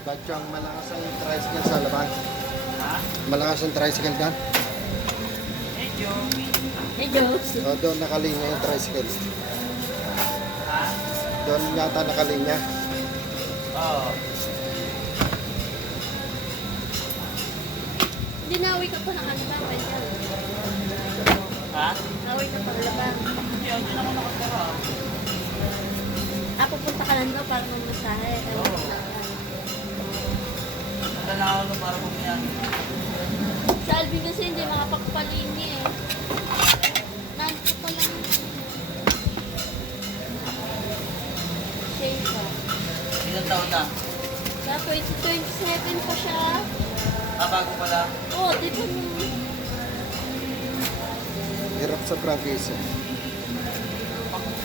Batyang malakas ang tricycle sa laban. Ha? Malakas ang tricycle dyan. Medyo. Medyo. O, doon nakalinya yung tricycle. Ha? Doon yata nakalinya. Oo. Hindi nawi ka pa ng alabang. Ha? Nawi ka pa ng alabang. Hindi, hindi naman nakatara. Pupunta ka lang daw para mamasahe. Oo. Naglalakaw ko para bumiyan. Sa Alvin kasi hindi makapagpalingi eh. Nandito pa lang. Shame pa. Ilang taon na? Sa 2027 pa siya. Ah, bago pala. Oo, di ba nung... Hirap sa prangkisa.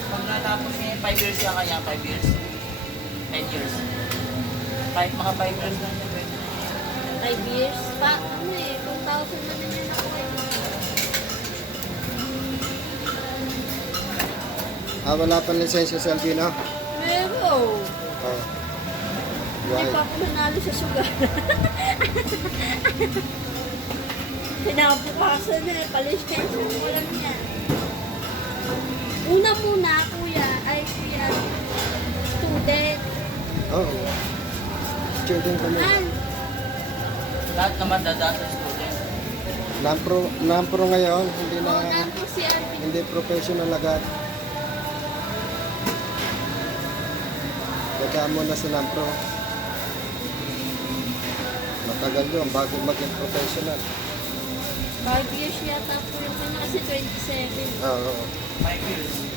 Pag natapos niya, 5 years siya kaya, 5 years. 10 years. Mga 5 years na niya, pwede na niya. 5 years pa. Ano eh, 2,000 na din yun ako eh. Wala pang lisensya sa Albino? Meron. Oh. Hindi Why? pa ako nanalo sa sugar. Pinabukasan na eh. Palisensyon ko lang yan. Una muna, kuya, ay kuya, student. Oo. Student kami. Lahat naman dadaan sa student. Nampro ngayon, hindi Oo, na, nato si Arvin. hindi professional agad. Dadaan mo na sa Nampro. Matagal yun, bago maging professional. 5 years yata po yung kanya kasi 27. Oo. 5 years.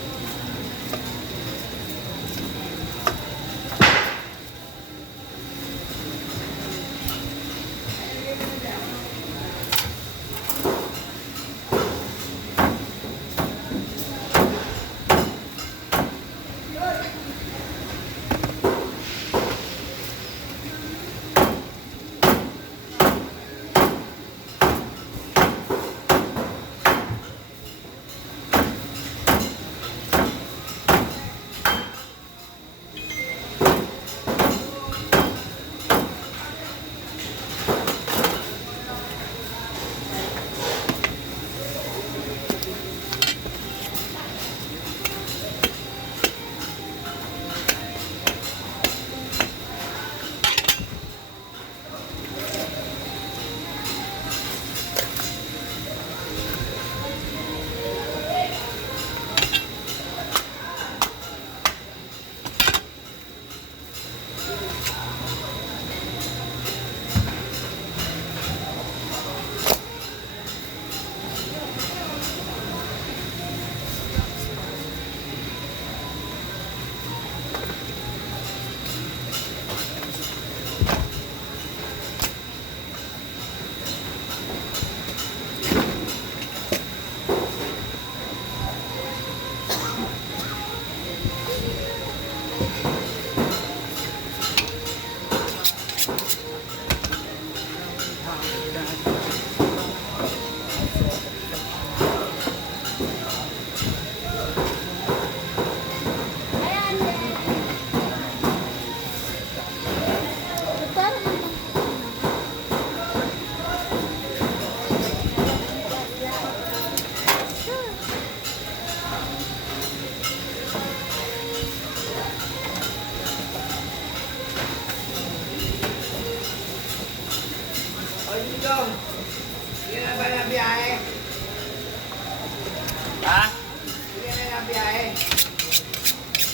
Ha?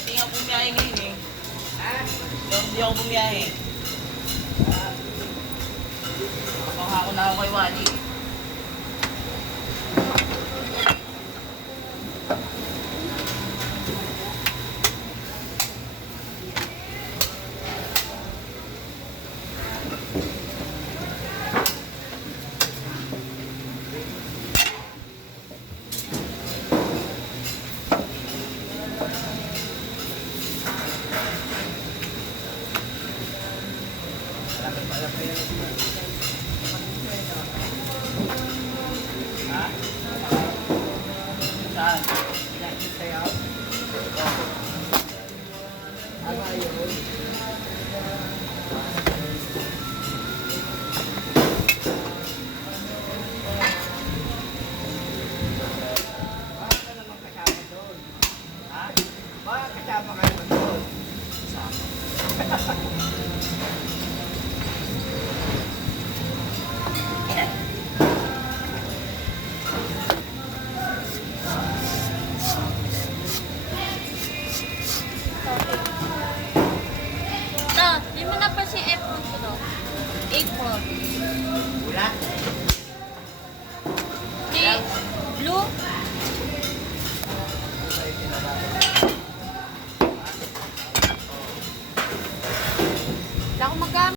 Hindi nga bumiyahe ngayon eh. Hindi ako bumiyahe. Ako na ako kay Wally. Ha? Saan? Sayaw? Ano yun? Baka kasama ka naman doon. Ito, di mo na pa si F1 ko to. A4. Wala? Si Blue. Wala akong magamit.